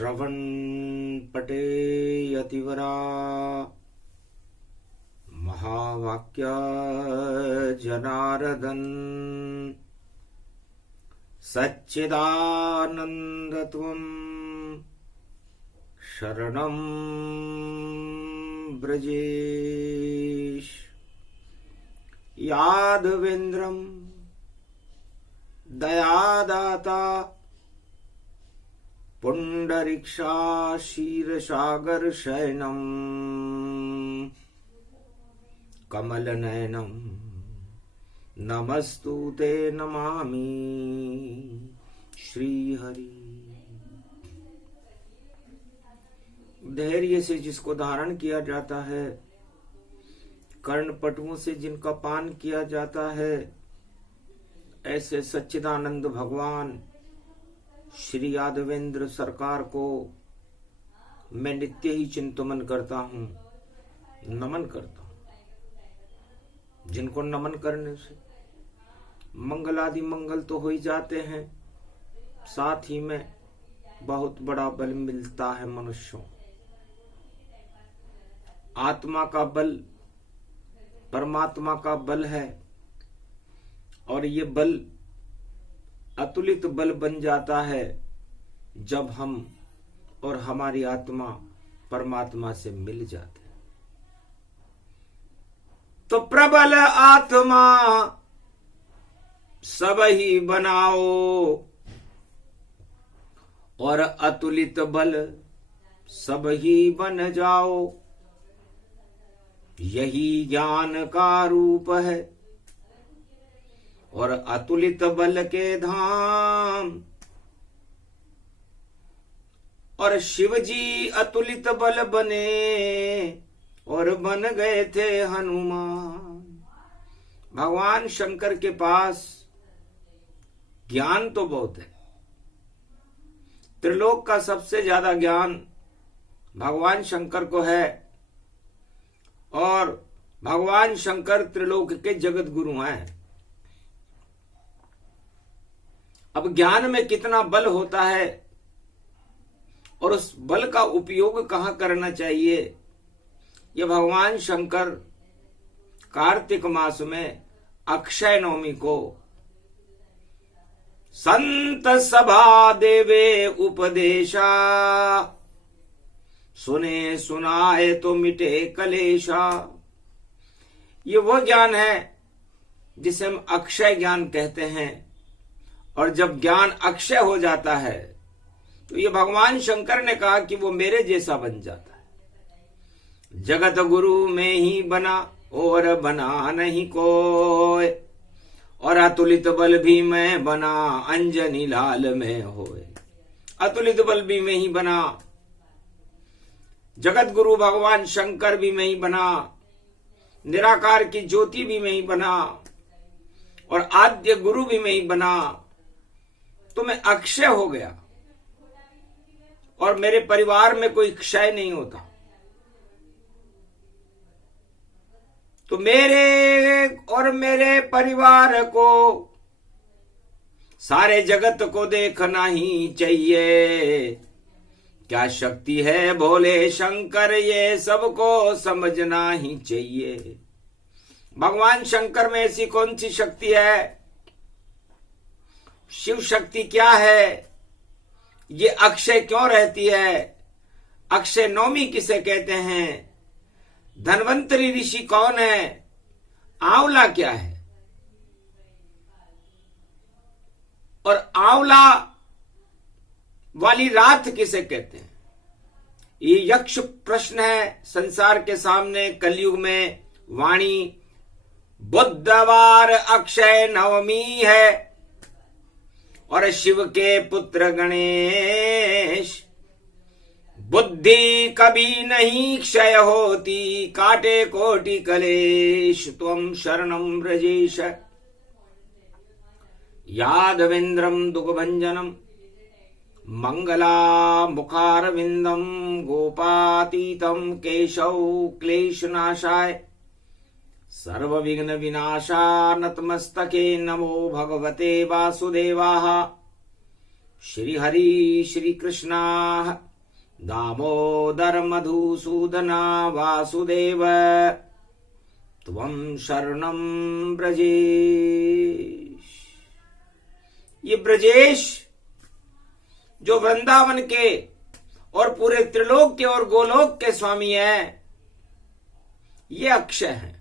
श्रवण पटे यतिवरा महावाक्य जनार्दन सच्चिदानंदत्वं शरणं ब्रजेश यादवेन्द्रं दयादाता पुंडरीक्षा क्षीरसागर शयनम कमलनयनम नमस्तुते नमामि श्रीहरि। धैर्य से जिसको धारण किया जाता है, कर्णपटुओं से जिनका पान किया जाता है, ऐसे सच्चिदानंद भगवान श्री यादवेंद्र सरकार को मैं नित्य ही चिंतन करता हूँ, नमन करता हूँ। जिनको नमन करने से मंगलादि मंगल तो हो ही जाते हैं, साथ ही में बहुत बड़ा बल मिलता है मनुष्यों। आत्मा का बल परमात्मा का बल है और ये बल अतुलित बल बन जाता है जब हम और हमारी आत्मा परमात्मा से मिल जाते हैं। तो प्रबल आत्मा सब ही बनाओ और अतुलित बल सब ही बन जाओ, यही ज्ञान का रूप है और अतुलित बल के धाम। और शिव जी अतुलित बल बने और बन गए थे हनुमान। भगवान शंकर के पास ज्ञान तो बहुत है, त्रिलोक का सबसे ज्यादा ज्ञान भगवान शंकर को है और भगवान शंकर त्रिलोक के जगत गुरु हैं। अब ज्ञान में कितना बल होता है और उस बल का उपयोग कहां करना चाहिए, यह भगवान शंकर कार्तिक मास में अक्षय नवमी को संत सभा देवे उपदेशा, सुने सुनाए तो मिटे कलेशा। ये वो ज्ञान है जिसे हम अक्षय ज्ञान कहते हैं और जब ज्ञान अक्षय हो जाता है तो ये भगवान शंकर ने कहा कि वो मेरे जैसा बन जाता है। जगत गुरु में ही बना और बना नहीं कोई, और अतुलित बल भी मैं बना अंजनी लाल में होए। अतुलित बल भी मैं ही बना, जगत गुरु भगवान शंकर भी मैं ही बना, निराकार की ज्योति भी मैं ही बना और आद्य गुरु भी मैं ही बना। तो मैं अक्षय हो गया और मेरे परिवार में कोई क्षय नहीं होता। तो मेरे और मेरे परिवार को सारे जगत को देखना ही चाहिए। क्या शक्ति है भोले शंकर, ये सबको समझना ही चाहिए। भगवान शंकर में ऐसी कौन सी शक्ति है, शिव शक्ति क्या है, ये अक्षय क्यों रहती है, अक्षय नवमी किसे कहते हैं, धन्वंतरी ऋषि कौन है, आंवला क्या है और आंवला वाली रात किसे कहते हैं। ये यक्ष प्रश्न है संसार के सामने कलयुग में। वाणी बुधवार अक्षय नवमी है और शिव के पुत्र गणेश, बुद्धि कभी नहीं क्षय होती, काटे कोटि कलेश, त्वं शरणं ब्रजेश। यादवेन्द्रं दुःखभंजनम् मंगला मुखारविंदम गोपातीतम केशव क्लेशनाशाय सर्वविघ्न विनाशा नतमस्तके नमो भगवते वासुदेवाः। श्री हरि श्री कृष्णा दामोदर मधुसूदना वासुदेव त्वं शरणं ब्रजेश। ये ब्रजेश जो वृंदावन के और पूरे त्रिलोक के और गोलोक के स्वामी हैं, ये अक्षय हैं।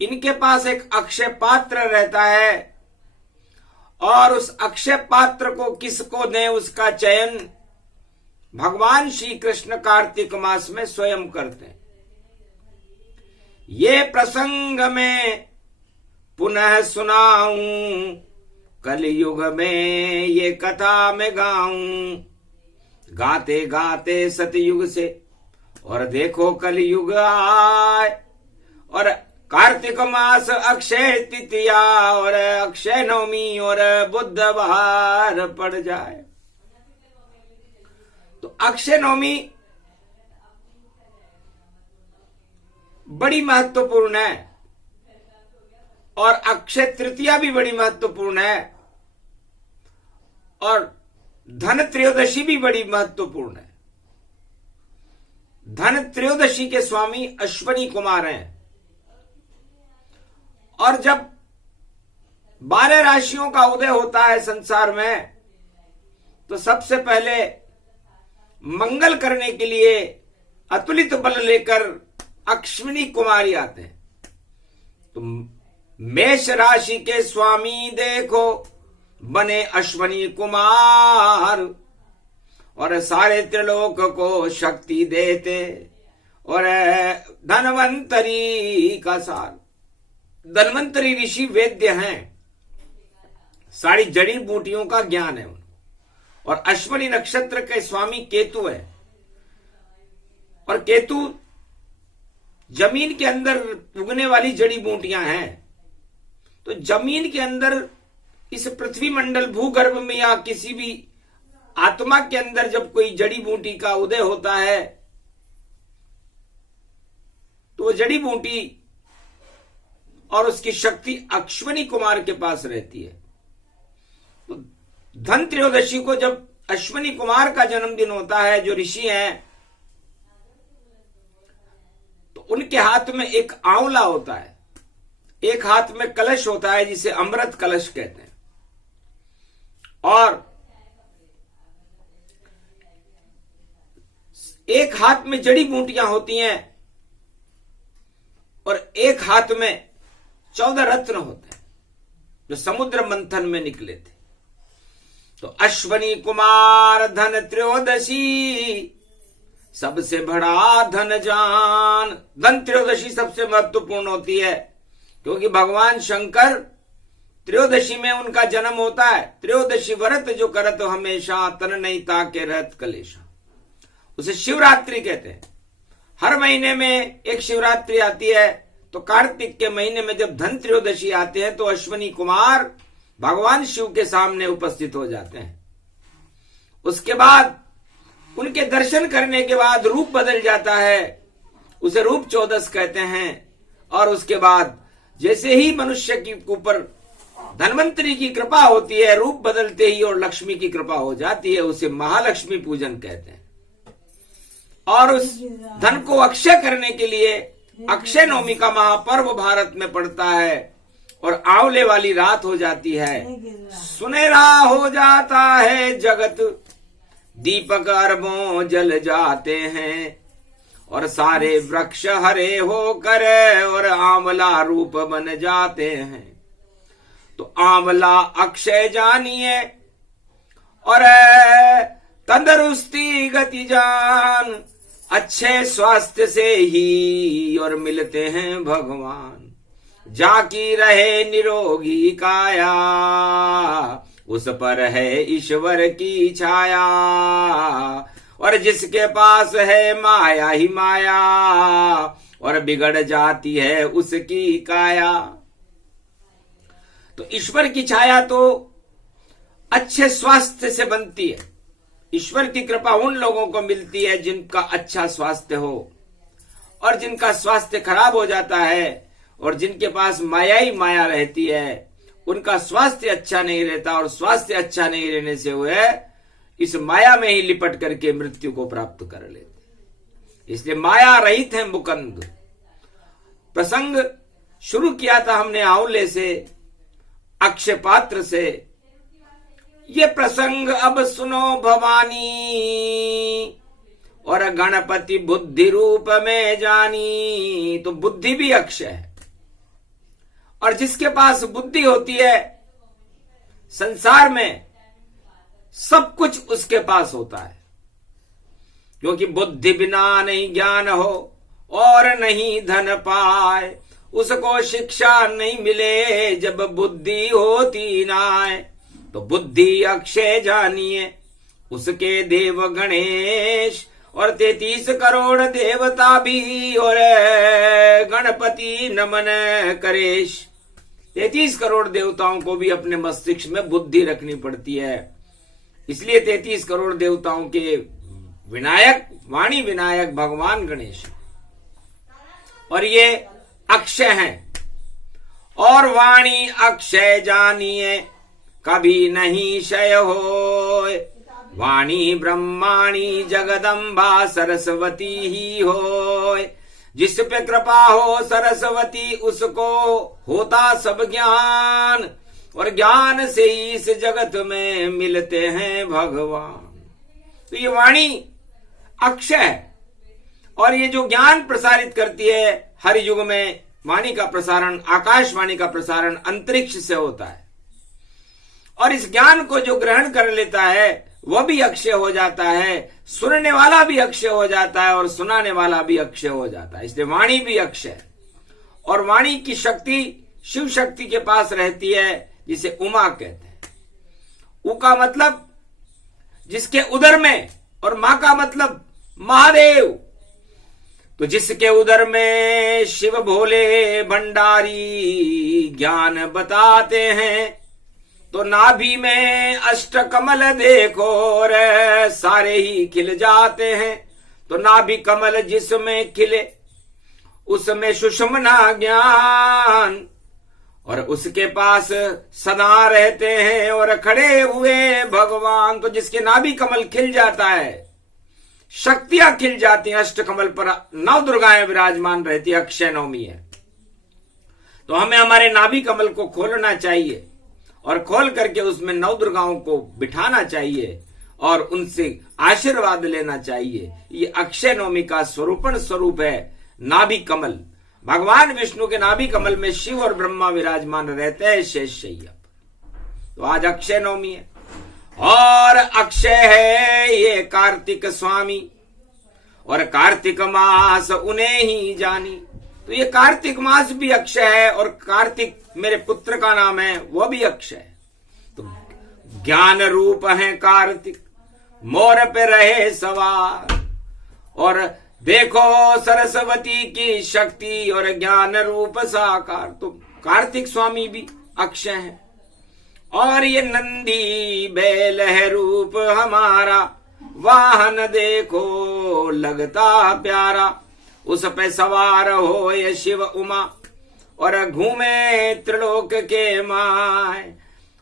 इनके पास एक अक्षय पात्र रहता है और उस अक्षय पात्र को किसको दें उसका चयन भगवान श्री कृष्ण कार्तिक मास में स्वयं करते हैं। ये प्रसंग में पुनः सुनाऊं, कलयुग में ये कथा में गाऊं, गाते गाते सतयुग से और देखो कलयुग आए, और कार्तिक मास अक्षय तृतीया और अक्षय नवमी और बुधवार पड़ जाए। तो अक्षय नवमी बड़ी महत्वपूर्ण है और अक्षय तृतीया भी बड़ी महत्वपूर्ण है और धन त्रयोदशी भी बड़ी महत्वपूर्ण है। धन त्रयोदशी के स्वामी अश्वनी कुमार हैं और जब 12 राशियों का उदय होता है संसार में तो सबसे पहले मंगल करने के लिए अतुलित बल लेकर अश्विनी कुमारी आते हैं। तो मेष राशि के स्वामी देखो बने अश्वनी कुमार और सारे त्रिलोक को शक्ति देते और धन्वंतरी का सार। धन्वंतरी ऋषि वैद्य हैं, सारी जड़ी बूटियों का ज्ञान है उनको। और अश्वनी नक्षत्र के स्वामी केतु है और केतु जमीन के अंदर उगने वाली जड़ी बूटियां हैं। तो जमीन के अंदर इस पृथ्वी मंडल भूगर्भ में या किसी भी आत्मा के अंदर जब कोई जड़ी बूटी का उदय होता है तो वो जड़ी बूटी और उसकी शक्ति अश्वनी कुमार के पास रहती है। तो धन त्रयोदशी को जब अश्वनी कुमार का जन्मदिन होता है जो ऋषि हैं, तो उनके हाथ में एक आंवला होता है, एक हाथ में कलश होता है जिसे अमृत कलश कहते हैं और एक हाथ में जड़ी बूटियां होती हैं और एक हाथ में 14 रत्न होते हैं जो समुद्र मंथन में निकले थे। तो अश्वनी कुमार धन त्रयोदशी सबसे बड़ा धन जान। धन त्रयोदशी सबसे महत्वपूर्ण होती है क्योंकि भगवान शंकर त्रयोदशी में उनका जन्म होता है। त्रयोदशी व्रत जो करत हमेशा तन नहीं ताके रहत कलेशा, उसे शिवरात्रि कहते हैं। हर महीने में एक शिवरात्रि आती है, तो कार्तिक के महीने में जब धन त्रयोदशी आते हैं तो अश्वनी कुमार भगवान शिव के सामने उपस्थित हो जाते हैं। उसके बाद उनके दर्शन करने के बाद रूप बदल जाता है, उसे रूप चौदस कहते हैं। और उसके बाद जैसे ही मनुष्य के ऊपर धनवंतरी की कृपा होती है, रूप बदलते ही और लक्ष्मी की कृपा हो जाती है, उसे महालक्ष्मी पूजन कहते हैं। और उस धन को अक्षय करने के लिए अक्षय नवमी का महापर्व भारत में पड़ता है और आंवले वाली रात हो जाती है। सुनहरा हो जाता है जगत, दीपक अरबों जल जाते हैं और सारे वृक्ष हरे होकर और आंवला रूप बन जाते हैं। तो आंवला अक्षय जानिए और तंदुरुस्ती गति जान, अच्छे स्वास्थ्य से ही और मिलते हैं भगवान। जाकी रहे निरोगी काया, उस पर है ईश्वर की छाया। और जिसके पास है माया ही माया, और बिगड़ जाती है उसकी काया। तो ईश्वर की छाया तो अच्छे स्वास्थ्य से बनती है। ईश्वर की कृपा उन लोगों को मिलती है जिनका अच्छा स्वास्थ्य हो, और जिनका स्वास्थ्य खराब हो जाता है और जिनके पास माया ही माया रहती है, उनका स्वास्थ्य अच्छा नहीं रहता। और स्वास्थ्य अच्छा नहीं रहने से वह इस माया में ही लिपट करके मृत्यु को प्राप्त कर लेते। इसलिए माया रहित है मुकुंद। प्रसंग शुरू किया था हमने आंवले से, अक्षय पात्र से। ये प्रसंग अब सुनो भवानी, और गणपति बुद्धि रूप में जानी। तो बुद्धि भी अक्षय है, और जिसके पास बुद्धि होती है संसार में सब कुछ उसके पास होता है, क्योंकि बुद्धि बिना नहीं ज्ञान हो और नहीं धन पाए। उसको शिक्षा नहीं मिले जब बुद्धि होती नाय। तो बुद्धि अक्षय जानिए उसके देव गणेश, और 33 करोड़ देवता भी और गणपति नमन करेश। 33 करोड़ देवताओं को भी अपने मस्तिष्क में बुद्धि रखनी पड़ती है। इसलिए 33 करोड़ देवताओं के विनायक, वाणी विनायक भगवान गणेश, और ये अक्षय हैं। और वाणी अक्षय जानिए कभी नहीं क्षय होय। वाणी ब्रह्माणी जगदम्बा सरस्वती ही होय। जिस पे कृपा हो सरस्वती उसको होता सब ज्ञान, और ज्ञान से ही इस जगत में मिलते हैं भगवान। तो ये वाणी अक्षय है, और ये जो ज्ञान प्रसारित करती है हर युग में। वाणी का प्रसारण, आकाशवाणी का प्रसारण अंतरिक्ष से होता है, और इस ज्ञान को जो ग्रहण कर लेता है वह भी अक्षय हो जाता है। सुनने वाला भी अक्षय हो जाता है, और सुनाने वाला भी अक्षय हो जाता है। इसलिए वाणी भी अक्षय है। और वाणी की शक्ति शिव शक्ति के पास रहती है, जिसे उमा कहते हैं। उ का मतलब जिसके उदर में, और मां का मतलब महादेव। तो जिसके उदर में शिव भोले भंडारी ज्ञान बताते हैं, तो नाभि में अष्ट कमल देखो रे सारे ही खिल जाते हैं। तो नाभि कमल जिसमें खिले उसमें सुषुम्ना ज्ञान, और उसके पास सदा रहते हैं और खड़े हुए भगवान। तो जिसके नाभि कमल खिल जाता है, शक्तियां खिल जाती हैं। अष्ट कमल पर 9 दुर्गाएं विराजमान रहती है। अक्षय नवमी है, तो हमें हमारे नाभि कमल को खोलना चाहिए, और खोल करके उसमें 9 दुर्गाओं को बिठाना चाहिए, और उनसे आशीर्वाद लेना चाहिए। ये अक्षय नवमी का स्वरूपण स्वरूप है नाभि कमल। भगवान विष्णु के नाभि कमल में शिव और ब्रह्मा विराजमान रहते हैं शेष शैया पर। तो आज अक्षय नवमी है, और अक्षय है ये कार्तिक स्वामी, और कार्तिक मास उन्हें ही जानी। तो ये कार्तिक मास भी अक्षय है, और कार्तिक मेरे पुत्र का नाम है, वो भी अक्षय है। तो ज्ञान रूप है कार्तिक, मोर पे रहे सवार। और देखो सरस्वती की शक्ति और ज्ञान रूप साकार। तो कार्तिक स्वामी भी अक्षय है। और ये नंदी बैल है रूप हमारा, वाहन देखो लगता प्यारा। उस पे सवार हो ये शिव उमा, और घूमे त्रिलोक के माय।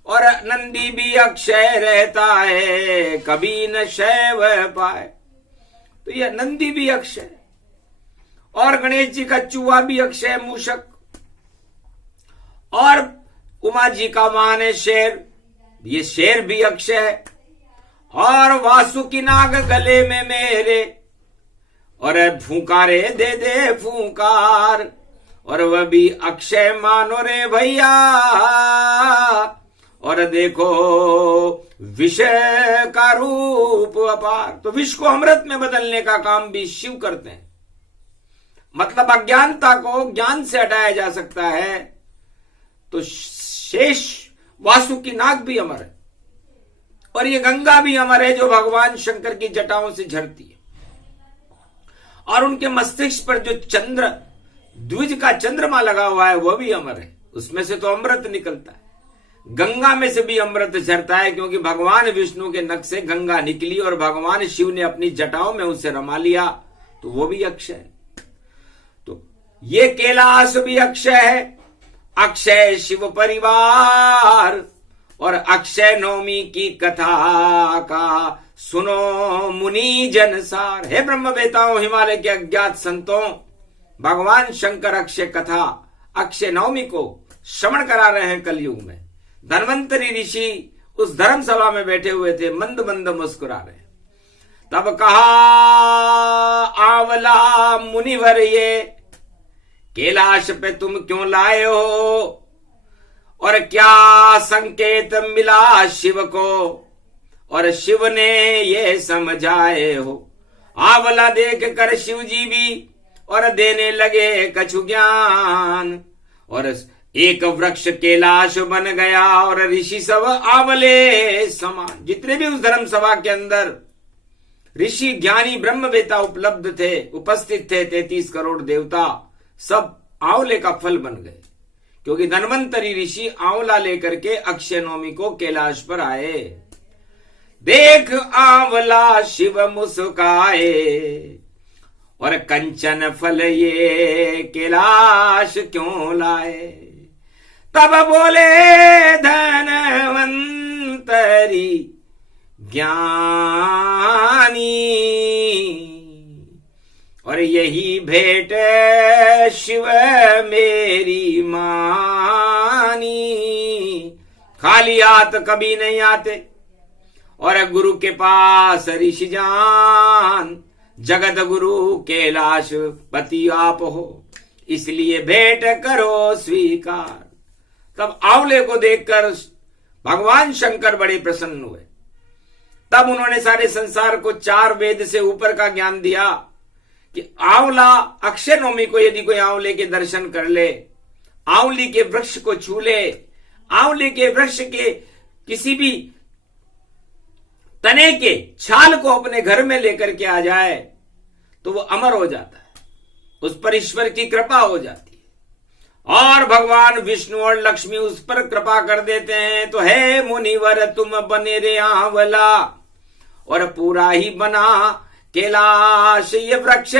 और नंदी भी अक्षय रहता है, कभी न शैव पाए। तो यह नंदी भी अक्षय, और गणेश जी का चूहा भी अक्षय मूषक, और उमा जी का वाहन है शेर, ये शेर भी अक्षय है। और वासुकी नाग गले में मेरे, और फूंकारे दे दे फूंकार, और वह भी अक्षय मानो रे भैया। और देखो विष का रूप अपार। तो विष को अमृत में बदलने का काम भी शिव करते हैं। मतलब अज्ञानता को ज्ञान से हटाया जा सकता है। तो शेष वासुकी नाग भी अमर है, और ये गंगा भी अमर है, जो भगवान शंकर की जटाओं से झरती है। और उनके मस्तिष्क पर जो चंद्र द्विज का चंद्रमा लगा हुआ है वो भी अमर है, उसमें से तो अमृत निकलता है। गंगा में से भी अमृत झरता है, क्योंकि भगवान विष्णु के नख से गंगा निकली और भगवान शिव ने अपनी जटाओं में उसे रमा लिया, तो वो भी अक्षय है। तो ये कैलाश भी अक्षय है, अक्षय शिव परिवार। और अक्षय नवमी की कथा का सुनो मुनि जनसार। हे ब्रह्म वेताओं, हिमालय के अज्ञात संतों, भगवान शंकर अक्षय कथा अक्षय नवमी को श्रवण करा रहे हैं। कलयुग में धन्वंतरी ऋषि उस धर्म सभा में बैठे हुए थे, मंद मंद मुस्कुरा रहे। तब कहा, आंवला मुनिवर, ये कैलाश पे तुम क्यों लाए हो और क्या संकेत मिला शिव को और शिव ने ये समझाए हो। आंवला देख कर शिव जी भी और देने लगे कछु ज्ञान और एक वृक्ष कैलाश बन गया और ऋषि सब आंवले समान। जितने भी उस धर्म सभा के अंदर ऋषि ज्ञानी ब्रह्मवेता उपलब्ध थे, उपस्थित थे, 33 करोड़ देवता, सब आंवले का फल बन गए, क्योंकि धन्वंतरी ऋषि आंवला लेकर के अक्षय नवमी को कैलाश पर आए। देख आंवला शिव मुस्काए और कंचन फल ये कैलाश क्यों लाए। तब बोले धनवंतरी ज्ञानी, और यही भेंट शिव मेरी मानी। खाली हाथ कभी नहीं आते और गुरु के पास ऋषि जान, जगत गुरु कैलाश पति आप हो, इसलिए भेंट करो स्वीकार। तब आंवले को देखकर भगवान शंकर बड़े प्रसन्न हुए। तब उन्होंने सारे संसार को 4 वेद से ऊपर का ज्ञान दिया कि आंवला अक्षय नवमी को यदि कोई आंवले के दर्शन कर ले, आंवली के वृक्ष को छू ले, आंवले के वृक्ष के किसी भी तने के छाल को अपने घर में लेकर के आ जाए तो वो अमर हो जाता है, उस पर ईश्वर की कृपा हो जाती है और भगवान विष्णु और लक्ष्मी उस पर कृपा कर देते हैं। तो हे मुनिवर, तुम बने रे आंवला और पूरा ही बना कैलाश ये वृक्ष,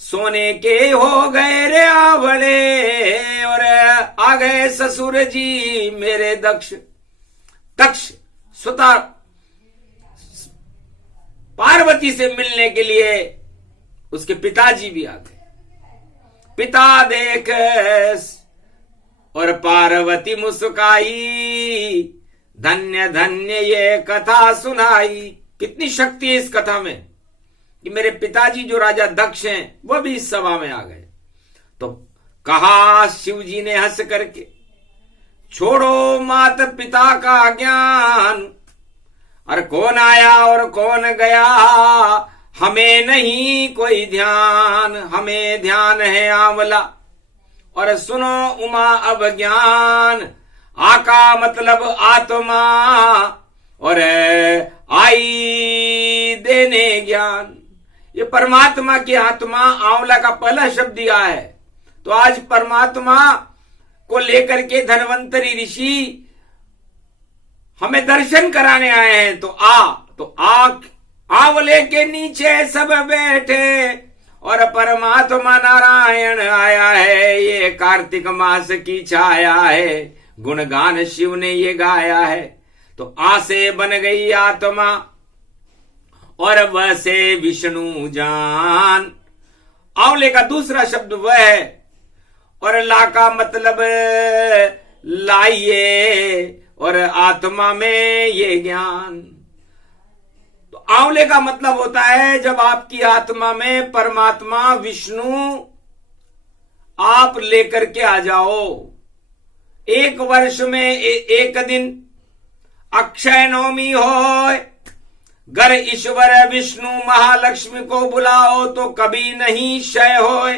सोने के हो गए रे आंवले और आ गए ससुर जी मेरे दक्ष। दक्ष स्वतः पार्वती से मिलने के लिए उसके पिताजी भी आ गए। पिता देख और पार्वती मुस्काई, धन्य धन्य ये कथा सुनाई। कितनी शक्ति है इस कथा में कि मेरे पिताजी जो राजा दक्ष हैं वो भी इस सभा में आ गए। तो कहा शिव जी ने हंस करके, छोड़ो माता पिता का ज्ञान, और कौन आया और कौन गया हमें नहीं कोई ध्यान, हमें ध्यान है आंवला। और सुनो उमा अब ज्ञान, आका मतलब आत्मा और आई देने ज्ञान। ये परमात्मा की आत्मा आंवला का पहला शब्द दिया है। तो आज परमात्मा को लेकर के धन्वंतरी ऋषि हमें दर्शन कराने आए हैं। तो आंवले के नीचे सब बैठे और परमात्मा नारायण आया है, ये कार्तिक मास की छाया है, गुणगान शिव ने ये गाया है। तो आ से बन गई आत्मा और वह से विष्णु जान। आंवले का दूसरा शब्द वह है और ला का मतलब लाइए और आत्मा में ये ज्ञान। तो आंवले का मतलब होता है जब आपकी आत्मा में परमात्मा विष्णु आप लेकर के आ जाओ। एक वर्ष में एक दिन अक्षय नवमी हो, गर ईश्वर विष्णु महालक्ष्मी को बुलाओ तो कभी नहीं क्षय होए।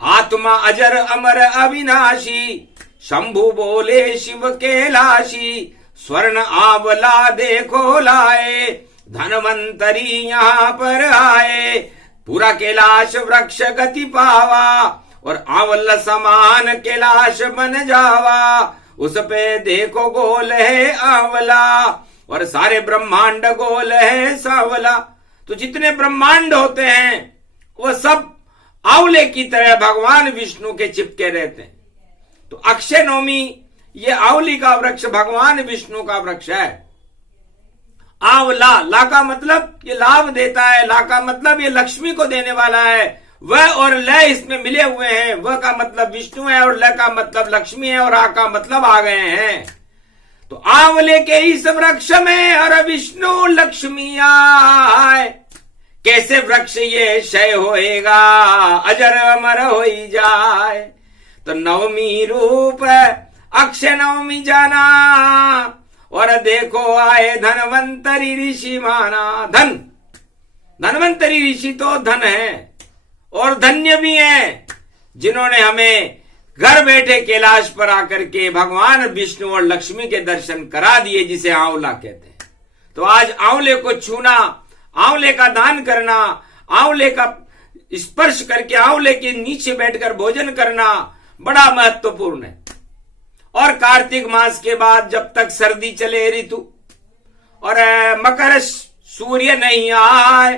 आत्मा अजर अमर अविनाशी, शंभु बोले शिव कैलाशी, स्वर्ण आंवला देखो लाए, धनवंतरी यहाँ पर आए। पूरा कैलाश वृक्ष गति पावा और आंवला समान कैलाश बन जावा। उस पे देखो गोल है आंवला और सारे ब्रह्मांड गोल है सांवला। तो जितने ब्रह्मांड होते हैं वो सब आंवले की तरह भगवान विष्णु के चिपके रहते हैं। तो अक्षय नवमी ये आंवली का वृक्ष भगवान विष्णु का वृक्ष है। आंवला, ला का मतलब ये लाभ देता है, ला का मतलब ये लक्ष्मी को देने वाला है। वह और ल इसमें मिले हुए हैं, वह का मतलब विष्णु है और ल का मतलब लक्ष्मी है और आ का मतलब आ गए हैं। तो आंवले के इस वृक्ष में और विष्णु लक्ष्मी आए, कैसे वृक्ष ये क्षय होएगा, अजर अमर हो ही जाए। तो नवमी रूप अक्षय नवमी जाना, और देखो आए धनवंतरी ऋषि माना। धन, धनवंतरी ऋषि तो धन है और धन्य भी हैं, जिन्होंने हमें घर बैठे कैलाश पर आकर के भगवान विष्णु और लक्ष्मी के दर्शन करा दिए, जिसे आंवला कहते हैं। तो आज आंवले को छूना, आंवले का दान करना, आंवले का स्पर्श करके आंवले के नीचे बैठकर भोजन करना बड़ा महत्वपूर्ण है। और कार्तिक मास के बाद जब तक सर्दी चले ऋतु और मकर सूर्य नहीं आए,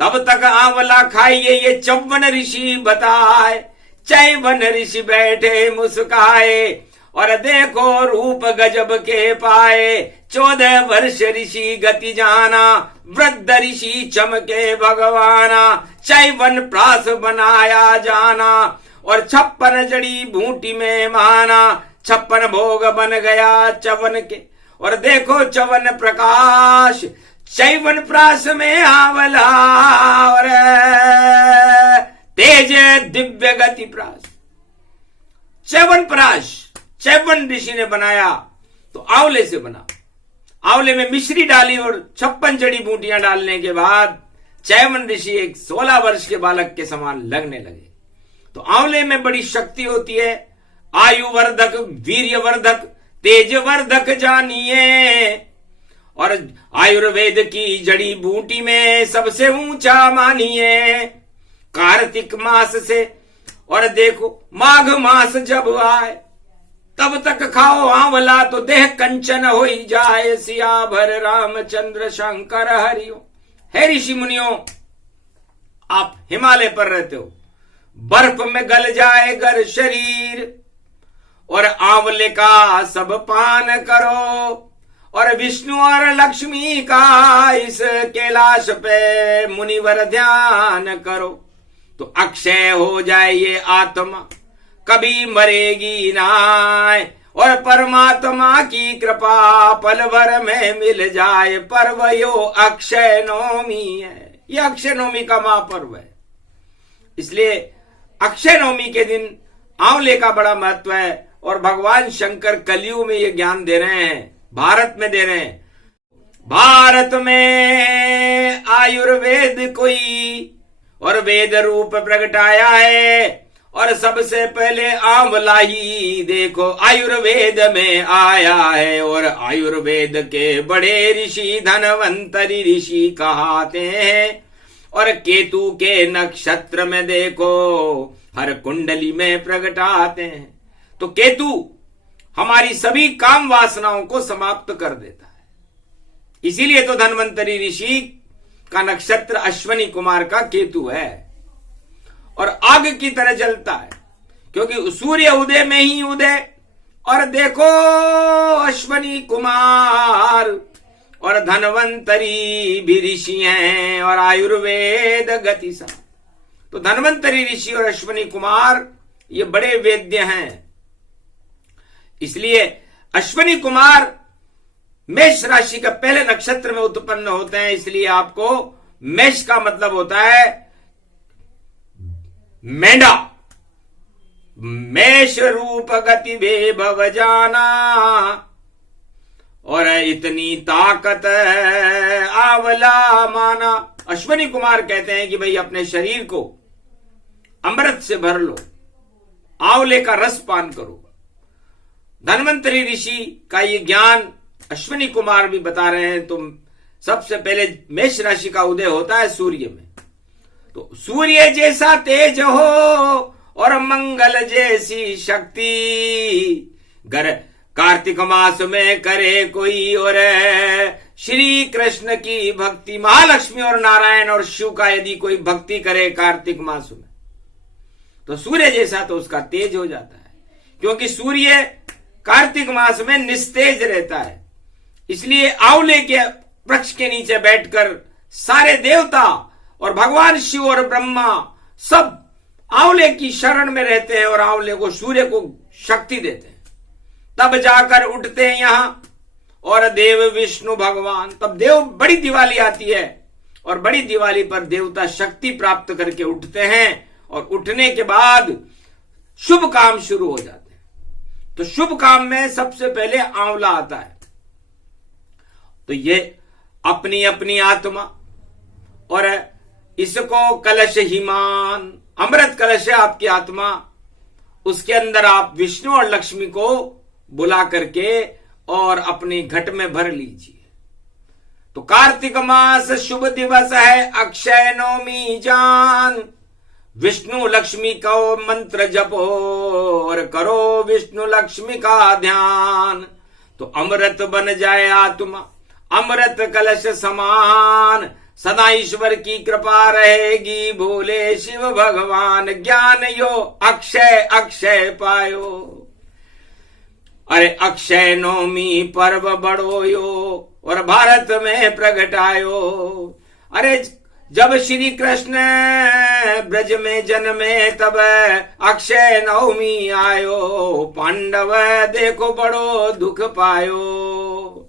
तब तक आंवला खाइए, ये 54 ऋषि बताए। 54 ऋषि बैठे मुस्काए, और देखो रूप गजब के पाए। 14 वर्ष ऋषि गति जाना, वृद्ध ऋषि चमके भगवाना। 54 प्रास बनाया जाना, और 56 जड़ी बूटी में माना। 56 भोग बन गया चवन के, और देखो 54 प्रकाश। 54 प्रास में आंवला, और तेज दिव्य गति प्रास। 54 प्राश 54 ऋषि ने बनाया, तो आंवले से बना। आंवले में मिश्री डाली और 56 जड़ी बूटियां डालने के बाद 54 ऋषि एक 16 वर्ष के बालक के समान लगने लगे। तो आंवले में बड़ी शक्ति होती है, आयुवर्धक, वीर्यवर्धक, तेजवर्धक जानिए। और आयुर्वेद की जड़ी बूटी में सबसे ऊंचा मानिए। कार्तिक मास से और देखो माघ मास जब आए, तब तक खाओ आंवला, तो देह कंचन हो ही जाए। सियाभर रामचंद्र शंकर हरिओ। हे ऋषि मुनियों, आप हिमालय पर रहते हो, बर्फ में गल जाए गर शरीर, और आंवले का सब पान करो। और विष्णु और लक्ष्मी का इस कैलाश पे मुनिवर ध्यान करो, तो अक्षय हो जाए ये आत्मा, कभी मरेगी नाय। और परमात्मा की कृपा पल भर में मिल जाए। पर्व यो अक्षय नवमी है, ये अक्षय नवमी का महापर्व है। इसलिए अक्षय नवमी के दिन आंवले का बड़ा महत्व है। और भगवान शंकर कलयुग में ये ज्ञान दे रहे हैं, भारत में दे रहे हैं। भारत में आयुर्वेद कोई और वेद रूप प्रगटाया है, और सबसे पहले आंवला ही देखो आयुर्वेद में आया है। और आयुर्वेद के बड़े ऋषि धनवंतरी ऋषि कहाते हैं। और केतु के नक्षत्र में देखो हर कुंडली में प्रगटाते हैं। तो केतु हमारी सभी काम वासनाओं को समाप्त कर देता है। इसीलिए तो धन्वंतरी ऋषि का नक्षत्र अश्वनी कुमार का केतु है, और आग की तरह जलता है, क्योंकि सूर्य उदय में ही उदय। और देखो अश्वनी कुमार और धन्वंतरी भी ऋषि हैं, और आयुर्वेद गति सा। तो धन्वंतरी ऋषि और अश्वनी कुमार ये बड़े वेद्य हैं। इसलिए अश्वनी कुमार मेष राशि का पहले नक्षत्र में उत्पन्न होते हैं। इसलिए आपको मेष का मतलब होता है मेंढा। मेष रूप गति वैभव जाना, और इतनी ताकत आंवला माना। अश्वनी कुमार कहते हैं कि भाई अपने शरीर को अमृत से भर लो, आंवले का रस पान करो। धन्वंतरी ऋषि का ये ज्ञान अश्वनी कुमार भी बता रहे हैं। तो सबसे पहले मेष राशि का उदय होता है सूर्य में। तो सूर्य जैसा तेज हो और मंगल जैसी शक्ति, गर कार्तिक मास में करे कोई और श्री कृष्ण की भक्ति, महालक्ष्मी और नारायण और शिव का यदि कोई भक्ति करे कार्तिक मास में, तो सूर्य जैसा तो उसका तेज हो जाता है। क्योंकि सूर्य कार्तिक मास में निस्तेज रहता है। इसलिए आंवले के वृक्ष के नीचे बैठकर सारे देवता और भगवान शिव और ब्रह्मा सब आंवले की शरण में रहते हैं और आंवले को, सूर्य को शक्ति देते हैं। तब जाकर उठते हैं यहां और देव विष्णु भगवान, तब देव बड़ी दिवाली आती है और बड़ी दिवाली पर देवता शक्ति प्राप्त करके उठते हैं और उठने के बाद शुभ काम शुरू हो जाते हैं। तो शुभ काम में सबसे पहले आंवला आता है। तो ये अपनी अपनी आत्मा और इसको कलश हिमान, अमृत कलश है आपकी आत्मा, उसके अंदर आप विष्णु और लक्ष्मी को बुला करके और अपनी घट में भर लीजिए। तो कार्तिक मास शुभ दिवस है, अक्षय नवमी जान, विष्णु लक्ष्मी का मंत्र जपो और करो विष्णु लक्ष्मी का ध्यान। तो अमृत बन जाए आत्मा, अमृत कलश समान, सदा ईश्वर की कृपा रहेगी, भोले शिव भगवान, ज्ञान यो अक्षय अक्षय पायो। अरे अक्षय नवमी पर्व बड़ो यो और भारत में प्रगटायो। अरे जब श्री कृष्ण ब्रज में जन्मे तब अक्षय नवमी आयो, पांडव देखो बड़ो दुख पायो।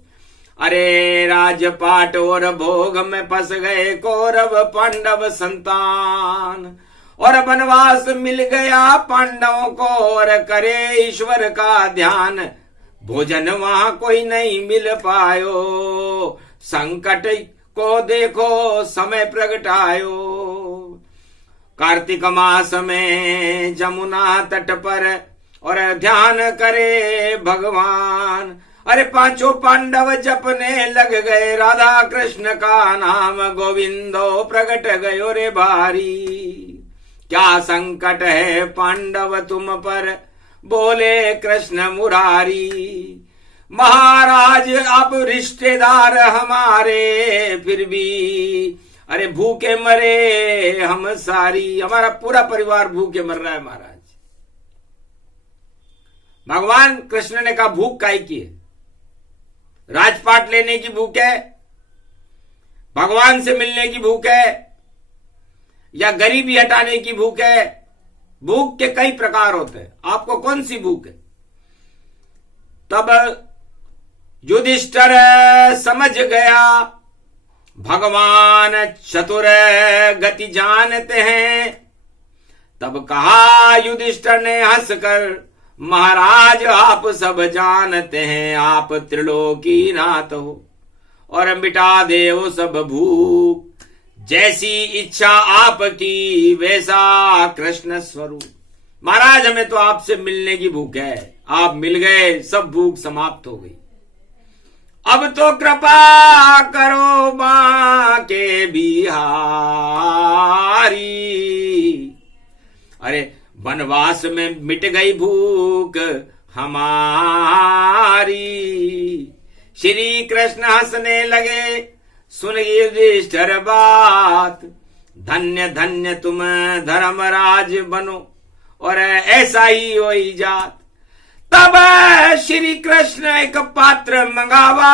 अरे राजपाट और भोग में फंस गए कौरव पांडव संतान, और वनवास मिल गया पांडवों को और करे ईश्वर का ध्यान, भोजन वहां कोई नहीं मिल पायो, संकट को देखो समय प्रगटायो। कार्तिक मास में जमुना तट पर और ध्यान करे भगवान, अरे पांचों पांडव जपने लग गए राधा कृष्ण का नाम, गोविंदो प्रगट गयो रे भारी। क्या संकट है पांडव तुम पर, बोले कृष्ण मुरारी। महाराज आप रिश्तेदार हमारे, फिर भी अरे भूखे मरे हम सारी, हमारा पूरा परिवार भूखे मर रहा है महाराज। भगवान कृष्ण ने कहा भूख काहे की है? राजपाट लेने की भूख है, भगवान से मिलने की भूख है, या गरीबी हटाने की भूख है? भूख के कई प्रकार होते हैं, आपको कौन सी भूख है? तब युधिष्ठिर समझ गया भगवान चतुर गति जानते हैं। तब कहा युधिष्ठिर ने हंसकर, महाराज आप सब जानते हैं, आप त्रिलोकी नाथ हो और मिटा दे वो सब भूख, जैसी इच्छा आपकी वैसा कृष्ण स्वरूप। महाराज हमें तो आपसे मिलने की भूख है, आप मिल गए सब भूख समाप्त हो गई। अब तो कृपा करो बांके बिहारी। अरे वनवास में मिट गई भूख हमारी। श्री कृष्ण हंसने लगे, सुन युधिष्ठिर बात, धन्य धन्य तुम धर्मराज बनो और ऐसा ही होई जात। तब श्री कृष्ण एक पात्र मंगावा,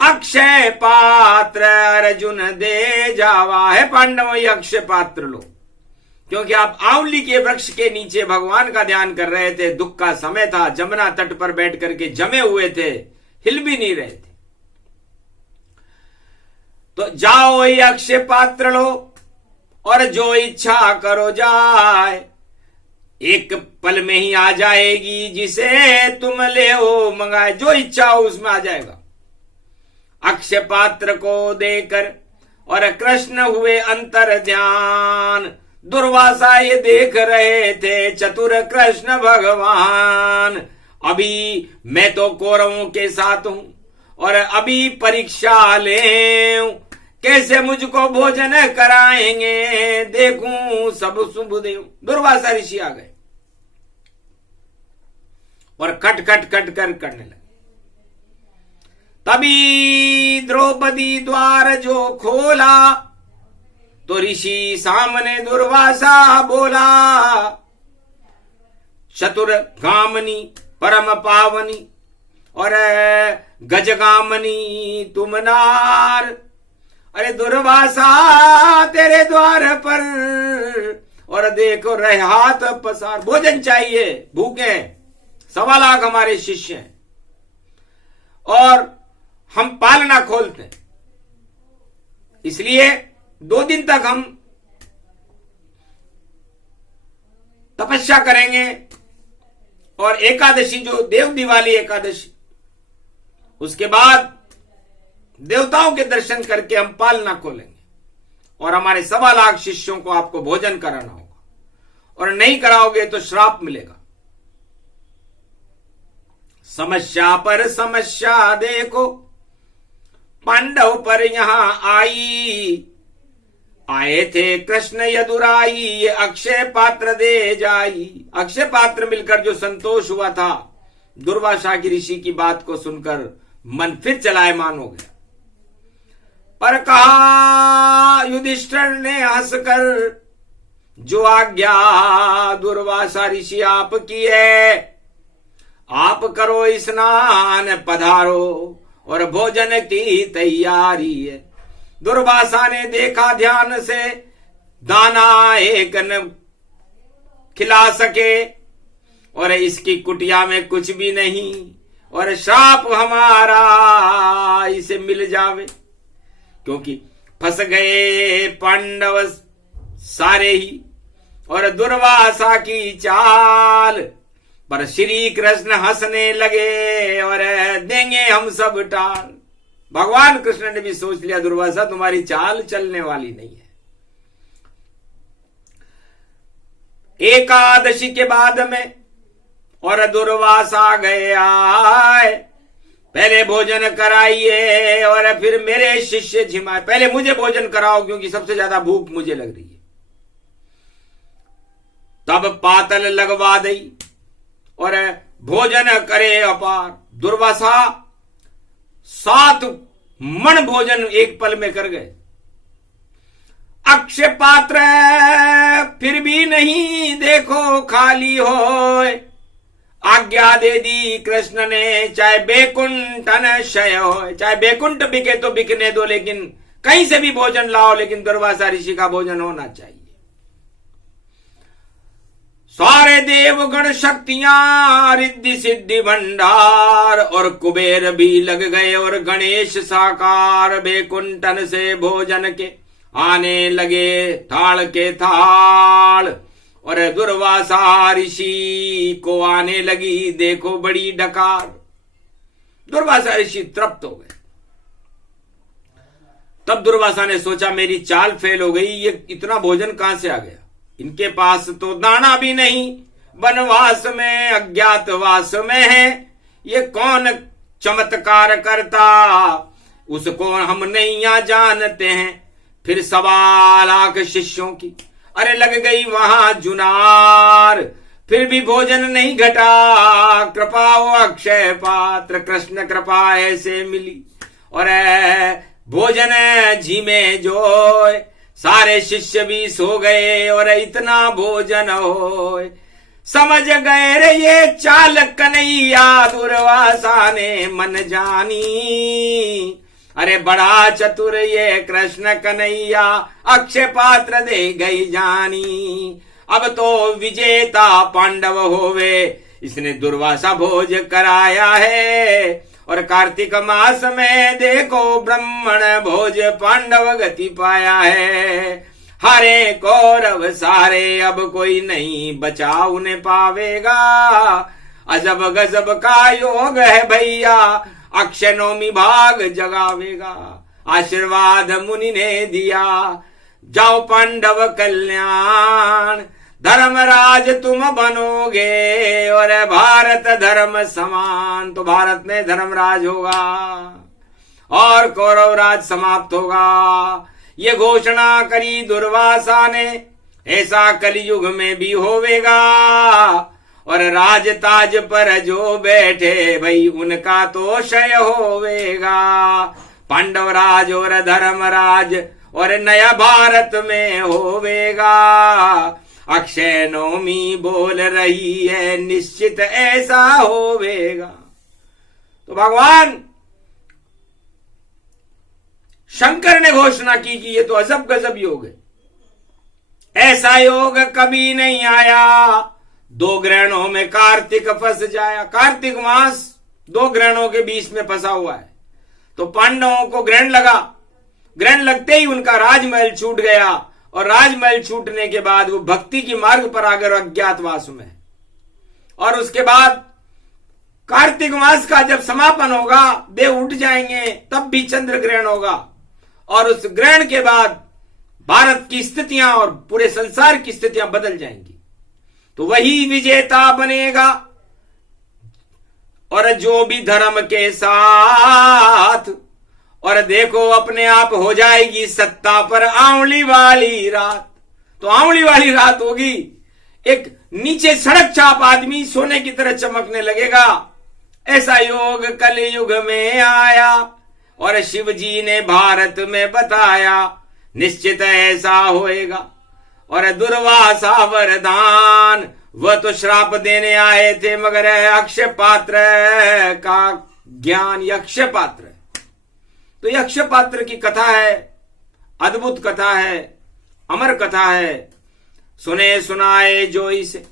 अक्षय पात्र अर्जुन दे जावा। है पांडवों ये अक्षय पात्र लो, क्योंकि आप आंवली के वृक्ष के नीचे भगवान का ध्यान कर रहे थे, दुख का समय था, जमुना तट पर बैठ करके जमे हुए थे, हिल भी नहीं रहे थे। तो जाओ ये अक्षय पात्र लो और जो इच्छा करो जाए, एक पल में ही आ जाएगी, जिसे तुम ले हो मंगाए, जो इच्छा हो उसमें आ जाएगा। अक्षय पात्र को देकर और कृष्ण हुए अंतर ध्यान, दुर्वासा ये देख रहे थे चतुर कृष्ण भगवान। अभी मैं तो कौरवों के साथ हूं और अभी परीक्षा ले, कैसे मुझको भोजन कराएंगे, देखूं सब शुभ देव। दुर्वासा ऋषि आ गए और कट कट कट कर करने लगे। तभी द्रौपदी द्वार जो खोला तो ऋषि सामने दुर्वासा बोला, चतुर गामनी परम पावनी और गजगामनी तुम नार। अरे दुर्वासा तेरे द्वार पर और देखो रहे हाथ पसार। भोजन चाहिए, भूखे हैं, 1.25 लाख हमारे शिष्य हैं और हम पालना खोलते हैं, इसलिए 2 दिन तक हम तपस्या करेंगे और एकादशी जो देव दिवाली एकादशी, उसके बाद देवताओं के दर्शन करके हम पालना खोलेंगे और हमारे 1.25 लाख शिष्यों को आपको भोजन कराना होगा और नहीं कराओगे तो श्राप मिलेगा। समस्या पर समस्या देखो पांडव पर यहां आई। आए थे कृष्ण यदुराई, ये अक्षय पात्र दे जाई। अक्षय पात्र मिलकर जो संतोष हुआ था, दुर्वासा की ऋषि की बात को सुनकर मन फिर चलायमान हो गया। पर कहा युधिष्ठिर ने हंसकर, जो आज्ञा दुर्वासा ऋषि आपकी है, आप करो स्नान पधारो और भोजन की तैयारी है। दुर्वासा ने देखा ध्यान से, दाना एक न खिला सके और इसकी कुटिया में कुछ भी नहीं और श्राप हमारा इसे मिल जावे, क्योंकि फंस गए पांडव सारे ही और दुर्वासा की चाल पर। श्री कृष्ण हंसने लगे और देंगे हम सब टाल। भगवान कृष्ण ने भी सोच लिया दुर्वासा तुम्हारी चाल चलने वाली नहीं है। एकादशी के बाद में और दुर्वासा गए आए, पहले भोजन कराइए और फिर मेरे शिष्य झिमाए। पहले मुझे भोजन कराओ क्योंकि सबसे ज्यादा भूख मुझे लग रही है। तब पातल लगवा दई और भोजन करे अपार। दुर्वासा 7 मन भोजन एक पल में कर गए। अक्षय पात्र फिर भी नहीं देखो खाली होए। आज्ञा दे दी कृष्ण ने, चाहे बैकुंठन शय हो, चाहे बैकुंठ बिके तो बिकने दो, लेकिन कहीं से भी भोजन लाओ, लेकिन दुर्वासा ऋषि का भोजन होना चाहिए। सारे देवगण शक्तियां रिद्धि सिद्धि भंडार और कुबेर भी लग गए और गणेश साकार। बैकुंठन से भोजन के आने लगे थाल के थाल और दुर्वासा ऋषि को आने लगी देखो बड़ी डकार। दुर्वासा ऋषि तृप्त हो गए। तब दुर्वासा ने सोचा मेरी चाल फेल हो गई, ये इतना भोजन कहां से आ गया। इनके पास तो दाना भी नहीं, वनवास में अज्ञातवास में है, ये कौन चमत्कार करता, उसको हम नहीं जानते हैं। फिर 1.25 लाख शिष्यों की अरे लग गई वहां जुनार, फिर भी भोजन नहीं घटा। कृपा वो अक्षय पात्र, कृष्ण कृपा ऐसे मिली और भोजन झीमे जो सारे शिष्य भी सो गए और इतना भोजन हो। समझ गए रे ये चाल कन्हैया, दुर्वासा ने मन जानी। अरे बड़ा चतुर ये कृष्ण कन्हैया, अक्षय पात्र दे गई जानी। अब तो विजेता पांडव होवे, इसने दुर्वासा भोज कराया है। और कार्तिक मास में देखो ब्राह्मण भोज पांडव गति पाया है। हरे कौरव सारे अब कोई नहीं बचा उन्हें पावेगा। अजब गजब का योग है भैया, अक्षय नवमी भाग जगावेगा। आशीर्वाद मुनि ने दिया, जाओ पांडव कल्याण। धर्मराज तुम बनोगे और भारत धर्म समान, तो भारत में धर्मराज होगा और कौरव राज समाप्त होगा। ये घोषणा करी दुर्वासा ने, ऐसा कलयुग में भी होवेगा। और राज ताज पर जो बैठे भाई उनका तो क्षय होवेगा। पांडव राज और धर्मराज और नया भारत में होवेगा। अक्षय नवमी बोल रही है निश्चित ऐसा होवेगा। तो भगवान शंकर ने घोषणा की कि ये तो अजब गजब योग है, ऐसा योग कभी नहीं आया। 2 ग्रहणों में कार्तिक फंस जाया। कार्तिक मास 2 ग्रहणों के बीच में फंसा हुआ है। तो पांडवों को ग्रहण लगा, ग्रहण लगते ही उनका राजमहल छूट गया, और राजमहल छूटने के बाद वो भक्ति की मार्ग पर आ गए अज्ञातवास में। और उसके बाद कार्तिक मास का जब समापन होगा, देव उठ जाएंगे, तब भी चंद्र ग्रहण होगा। और उस ग्रहण के बाद भारत की स्थितियां और पूरे संसार की स्थितियां बदल जाएंगी। तो वही विजेता बनेगा। और जो भी धर्म के साथ, और देखो अपने आप हो जाएगी सत्ता पर आंवली वाली रात। तो आंवली वाली रात होगी, एक नीचे सड़क चाप आदमी सोने की तरह चमकने लगेगा। ऐसा योग कलयुग में आया, और शिव जी ने भारत में बताया निश्चित ऐसा होएगा। और दुर्वासा वरदान, वह तो श्राप देने आए थे, मगर अक्षय पात्र का ज्ञान अक्षय पात्र है। तो ये अक्षय पात्र की कथा है, अद्भुत कथा है, अमर कथा है, सुने सुनाए जो इसे।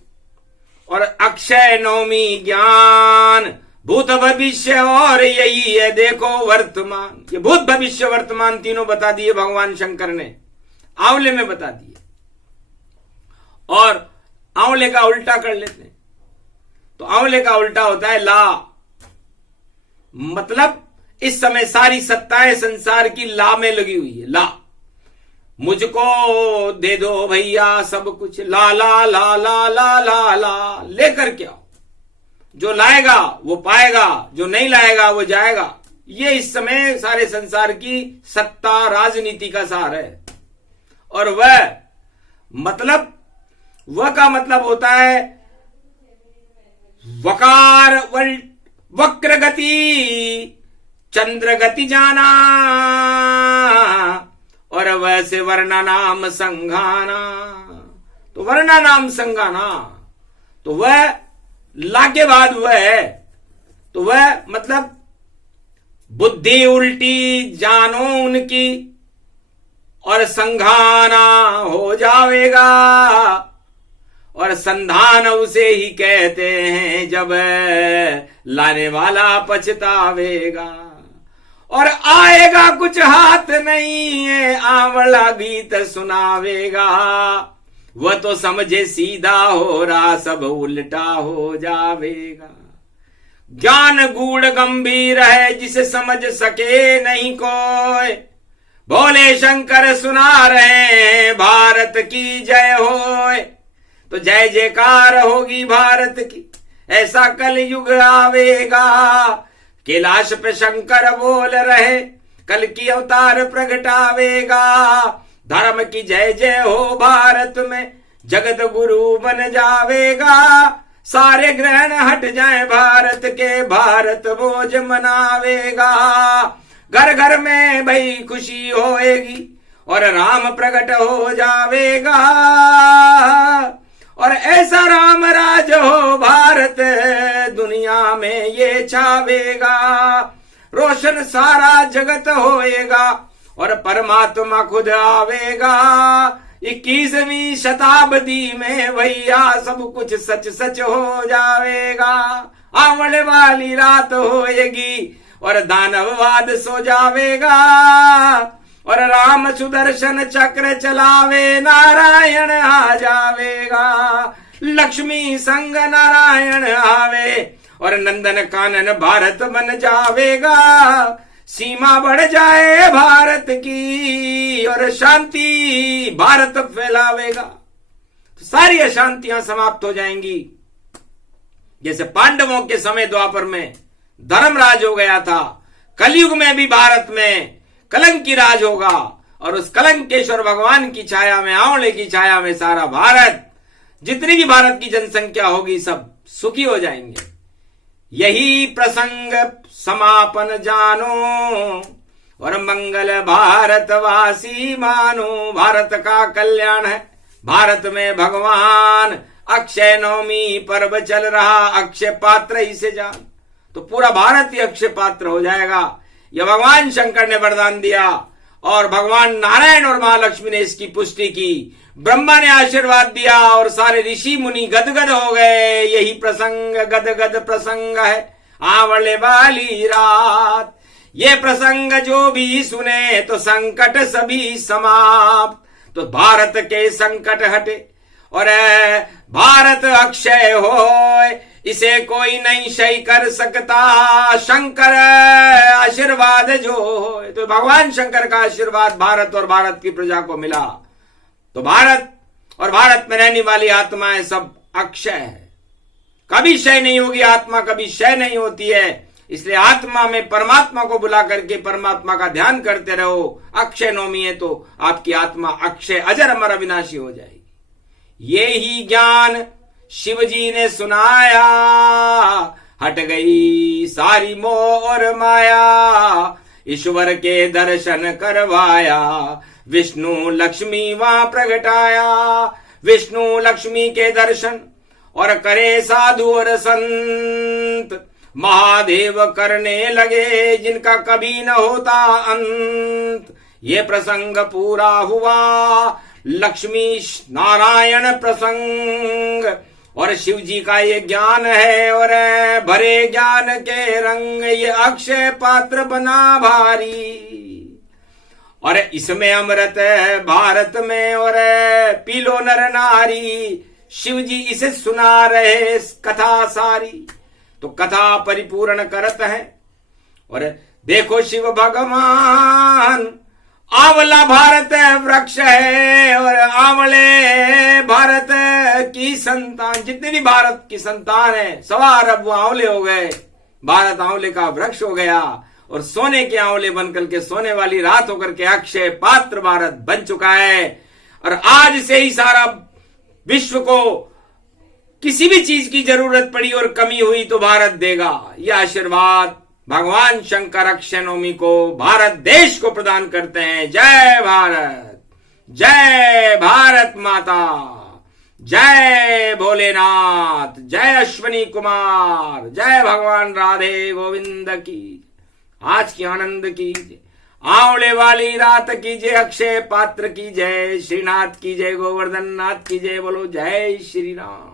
और अक्षय नवमी ज्ञान, भूत भविष्य और यही है देखो वर्तमान। ये भूत भविष्य वर्तमान तीनों बता दिए भगवान शंकर ने, आंवले में बता दिए। और आंवले का उल्टा कर लेते हैं, तो आंवले का उल्टा होता है ला। मतलब इस समय सारी सत्ताएं संसार की ला में लगी हुई है। ला, मुझको दे दो भैया सब कुछ, ला ला ला ला ला ला ला, लेकर के आओ। जो लाएगा वो पाएगा, जो नहीं लाएगा वो जाएगा। ये इस समय सारे संसार की सत्ता राजनीति का सार है। और वह का मतलब होता है वकार, वक्र गति, चंद्र गति जाना, और वैसे वर्णा नाम संघाना। तो वर्णा नाम संघाना, तो वह ला के बाद वह है, तो वह मतलब बुद्धि उल्टी जानो उनकी, और संघाना हो जावेगा। और संधान उसे ही कहते हैं जब लाने वाला पछतावेगा। और आएगा कुछ हाथ नहीं है, आंवला गीत सुनावेगा। वह तो समझे सीधा हो रहा, सब उल्टा हो जावेगा। ज्ञान गूढ़ गंभीर है, जिसे समझ सके नहीं कोई। भोले शंकर सुना रहे हैं भारत की जय होए। तो जय जयकार होगी भारत की, ऐसा कलयुग आवेगा। कैलाश पे शंकर बोल रहे, कल की अवतार प्रगटावेगा। धर्म की जय जय हो भारत में, जगत गुरु बन जावेगा। सारे ग्रहण हट जाए भारत के, भारत बोझ मनावेगा। घर घर में भई खुशी होएगी, और राम प्रकट हो जावेगा। और ऐसा राम राज हो भारत दुनिया में ये छावेगा। रोशन सारा जगत होएगा, और परमात्मा खुद आवेगा। 21वीं शताब्दी में भैया सब कुछ सच सच हो जावेगा। आंवले वाली रात होएगी, और दानववाद सो जावेगा। और राम सुदर्शन चक्र चलावे, नारायण आ जावेगा। लक्ष्मी संग नारायण आवे, और नंदन कानन भारत बन जावेगा। सीमा बढ़ जाए भारत की, और शांति भारत फैलावेगा। तो सारी अशांतियां समाप्त हो जाएंगी। जैसे पांडवों के समय द्वापर में धर्मराज हो गया था, कलयुग में भी भारत में कलंक की राज होगा। और उस कलंकेश्वर भगवान की छाया में, आंवले की छाया में सारा भारत, जितनी भी भारत की जनसंख्या होगी, सब सुखी हो जाएंगे। यही प्रसंग समापन जानो, और मंगल भारतवासी मानो। भारत का कल्याण है, भारत में भगवान अक्षय नवमी पर्व चल रहा, अक्षय पात्र ही से जान, तो पूरा भारत ही अक्षय पात्र हो जाएगा। यह भगवान शंकर ने वरदान दिया और भगवान नारायण और महालक्ष्मी ने इसकी पुष्टि की। ब्रह्मा ने आशीर्वाद दिया और सारे ऋषि मुनि गदगद हो गए। यही प्रसंग गदगद प्रसंग है आंवले वाली रात। ये प्रसंग जो भी सुने तो संकट सभी समाप्त। तो भारत के संकट हटे और भारत अक्षय होए, इसे कोई नहीं क्षय कर सकता। शंकर आशीर्वाद जो होए, तो भगवान शंकर का आशीर्वाद भारत और भारत की प्रजा को मिला। तो भारत और भारत में रहने वाली आत्माएं सब अक्षय है, कभी क्षय नहीं होगी। आत्मा कभी क्षय नहीं होती है, इसलिए आत्मा में परमात्मा को बुला करके परमात्मा का ध्यान करते रहो। अक्षय नवमी है तो आपकी आत्मा अक्षय अजर अमर अविनाशी हो जाएगी। ये ही ज्ञान शिव जी ने सुनाया, हट गई सारी मोह और माया। ईश्वर के दर्शन करवाया, विष्णु लक्ष्मी वहां प्रगटाया। विष्णु लक्ष्मी के दर्शन और करे साधु और संत, महादेव करने लगे जिनका कभी न होता अंत। ये प्रसंग पूरा हुआ लक्ष्मी नारायण प्रसंग, और शिव जी का ये ज्ञान है और भरे ज्ञान के रंग। ये अक्षय पात्र बना भारी और इसमें अमृत भारत में और पी लो नर नारी। शिव जी इसे सुना रहे कथा सारी, तो कथा परिपूर्ण करत है। और देखो शिव भगवान आंवला भारत वृक्ष है और आंवले भारत की संतान। जितने भी भारत की संतान है 1.25 अरब वो आंवले हो गए। भारत आंवले का वृक्ष हो गया और सोने के आंवले बनकर के सोने वाली रात होकर के अक्षय पात्र भारत बन चुका है। और आज से ही सारा विश्व को किसी भी चीज की जरूरत पड़ी और कमी हुई तो भारत देगा। यह आशीर्वाद भगवान शंकर अक्षय नवमी को भारत देश को प्रदान करते हैं। जय भारत, जय भारत माता, जय भोलेनाथ, जय अश्वनी कुमार, जय भगवान राधे गोविंद की। आज की आनंद की आंवले वाली रात की जय, अक्षय पात्र की जय, श्रीनाथ की जय, गोवर्धन नाथ की जय। बोलो जय श्री राम।